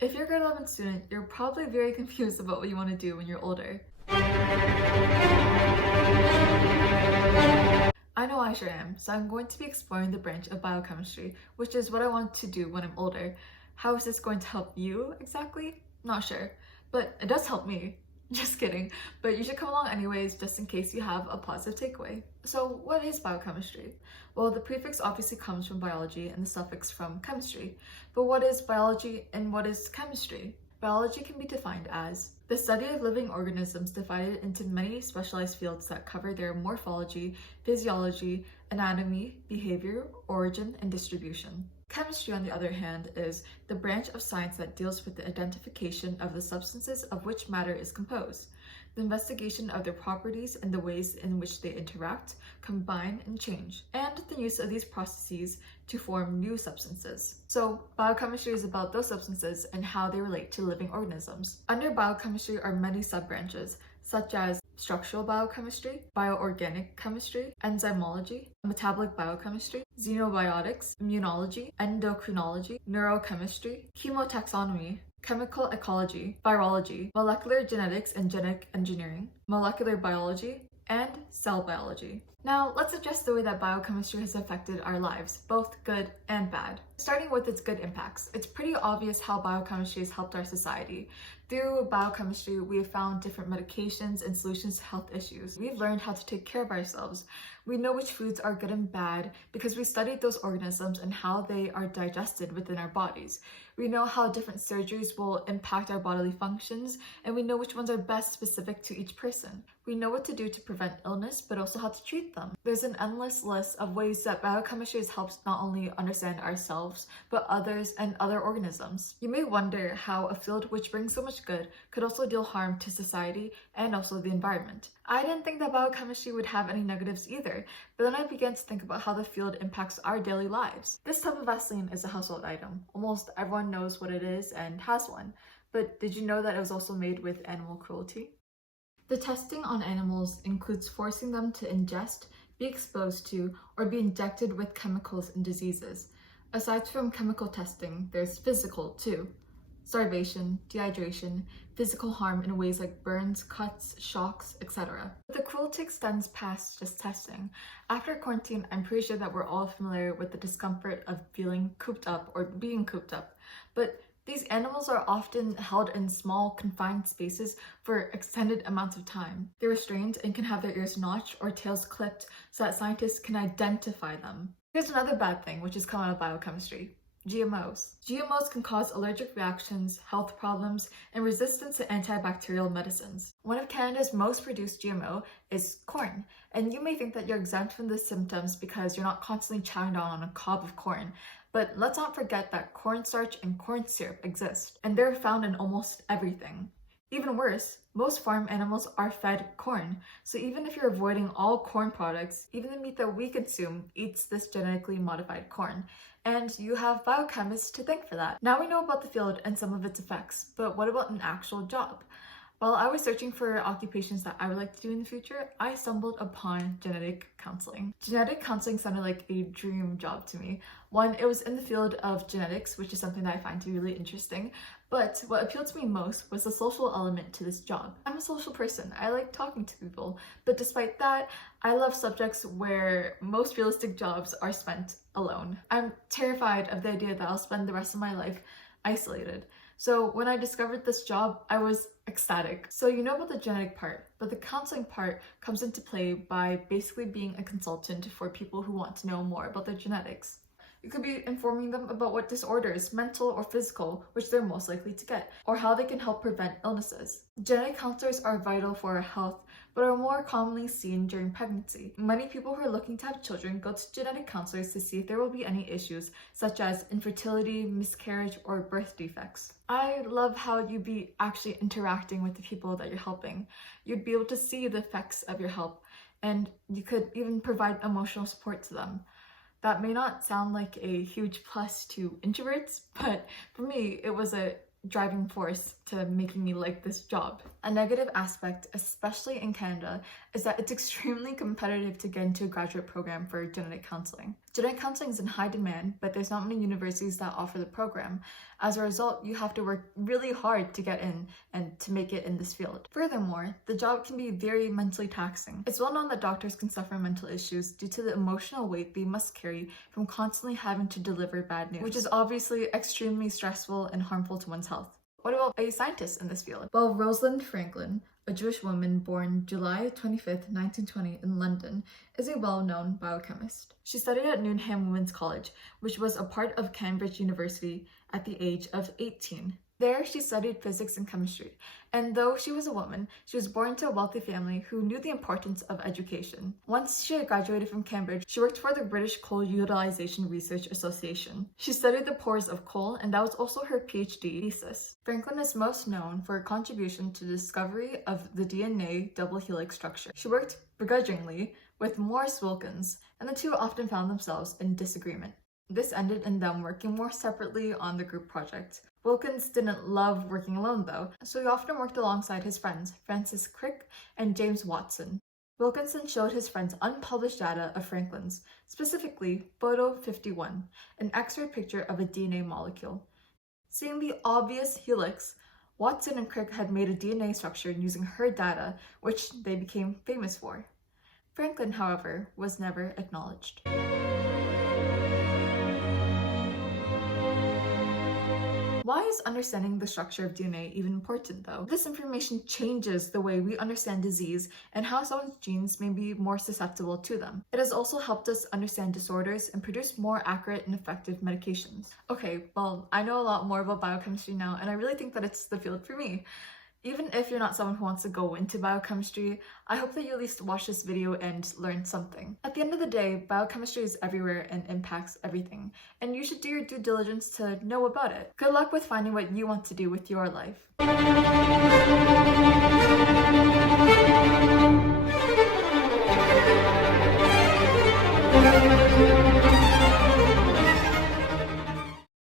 If you're a grade 11 student, you're probably very confused about what you want to do when you're older. I know I sure am, so I'm going to be exploring the branch of biochemistry, which is what I want to do when I'm older. How is this going to help you exactly? Not sure, but it does help me. Just kidding, but you should come along anyways just in case you have a positive takeaway. So what is biochemistry? Well, the prefix obviously comes from biology and the suffix from chemistry. But what is biology and what is chemistry? Biology can be defined as the study of living organisms divided into many specialized fields that cover their morphology, physiology, anatomy, behavior, origin, and distribution. Chemistry, on the other hand, is the branch of science that deals with the identification of the substances of which matter is composed, the investigation of their properties and the ways in which they interact, combine, and change, and the use of these processes to form new substances. So, biochemistry is about those substances and how they relate to living organisms. Under biochemistry are many sub-branches, such as structural biochemistry, bioorganic chemistry, enzymology, metabolic biochemistry, xenobiotics, immunology, endocrinology, neurochemistry, chemotaxonomy, chemical ecology, virology, molecular genetics and genetic engineering, molecular biology, and cell biology. Now, let's address the way that biochemistry has affected our lives, both good and bad. Starting with its good impacts, it's pretty obvious how biochemistry has helped our society. Through biochemistry, we have found different medications and solutions to health issues. We've learned how to take care of ourselves. We know which foods are good and bad because we studied those organisms and how they are digested within our bodies. We know how different surgeries will impact our bodily functions, and we know which ones are best specific to each person. We know what to do to prevent illness, but also how to treat them. There's an endless list of ways that biochemistry has helped not only understand ourselves, but others and other organisms. You may wonder how a field which brings so much good could also deal harm to society and also the environment. I didn't think that biochemistry would have any negatives either, but then I began to think about how the field impacts our daily lives. This type of Vaseline is a household item. Almost everyone knows what it is and has one. But did you know that it was also made with animal cruelty? The testing on animals includes forcing them to ingest, be exposed to, or be injected with chemicals and diseases. Aside from chemical testing, there's physical too. Starvation, dehydration, physical harm in ways like burns, cuts, shocks, etc. But the cruelty extends past just testing. After quarantine, I'm pretty sure that we're all familiar with the discomfort of feeling cooped up or being cooped up. But these animals are often held in small, confined spaces for extended amounts of time. They're restrained and can have their ears notched or tails clipped so that scientists can identify them. Here's another bad thing which has come out of biochemistry. GMOs. GMOs can cause allergic reactions, health problems, and resistance to antibacterial medicines. One of Canada's most produced GMO is corn, and you may think that you're exempt from the symptoms because you're not constantly chowing down on a cob of corn. But let's not forget that cornstarch and corn syrup exist, and they're found in almost everything. Even worse, most farm animals are fed corn, so even if you're avoiding all corn products, even the meat that we consume eats this genetically modified corn. And you have biochemists to thank for that. Now we know about the field and some of its effects, but what about an actual job? While I was searching for occupations that I would like to do in the future, I stumbled upon genetic counseling. Genetic counseling sounded like a dream job to me. One, it was in the field of genetics, which is something that I find to be really interesting. But what appealed to me most was the social element to this job. I'm a social person. I like talking to people. But despite that, I love subjects where most realistic jobs are spent alone. I'm terrified of the idea that I'll spend the rest of my life isolated. So when I discovered this job, I was ecstatic. So you know about the genetic part, but the counseling part comes into play by basically being a consultant for people who want to know more about their genetics. You could be informing them about what disorders, mental or physical, which they're most likely to get, or how they can help prevent illnesses. Genetic counselors are vital for our health, but are more commonly seen during pregnancy. Many people who are looking to have children go to genetic counselors to see if there will be any issues, such as infertility, miscarriage, or birth defects. I love how you'd be actually interacting with the people that you're helping. You'd be able to see the effects of your help, and you could even provide emotional support to them. That may not sound like a huge plus to introverts, but for me, it was a driving force to making me like this job. A negative aspect, especially in Canada, is that it's extremely competitive to get into a graduate program for genetic counseling. Student counseling is in high demand, but there's not many universities that offer the program. As a result, you have to work really hard to get in and to make it in this field. Furthermore, the job can be very mentally taxing. It's well known that doctors can suffer mental issues due to the emotional weight they must carry from constantly having to deliver bad news, which is obviously extremely stressful and harmful to one's health. What about a scientist in this field? Well, Rosalind Franklin, a Jewish woman born July 25th, 1920 in London, is a well-known biochemist. She studied at Newnham Women's College, which was a part of Cambridge University, at the age of 18. There, she studied physics and chemistry, and though she was a woman, she was born to a wealthy family who knew the importance of education. Once she had graduated from Cambridge, she worked for the British Coal Utilisation Research Association. She studied the pores of coal, and that was also her PhD thesis. Franklin is most known for her contribution to the discovery of the DNA double helix structure. She worked begrudgingly with Morris Wilkins, and the two often found themselves in disagreement. This ended in them working more separately on the group project. Wilkins didn't love working alone though, so he often worked alongside his friends, Francis Crick and James Watson. Wilkinson showed his friends unpublished data of Franklin's, specifically photo 51, an X-ray picture of a DNA molecule. Seeing the obvious helix, Watson and Crick had made a DNA structure using her data, which they became famous for. Franklin, however, was never acknowledged. Why is understanding the structure of DNA even important though? This information changes the way we understand disease and how someone's genes may be more susceptible to them. It has also helped us understand disorders and produce more accurate and effective medications. Okay, well, I know a lot more about biochemistry now, and I really think that it's the field for me. Even if you're not someone who wants to go into biochemistry, I hope that you at least watch this video and learn something. At the end of the day, biochemistry is everywhere and impacts everything, and you should do your due diligence to know about it. Good luck with finding what you want to do with your life.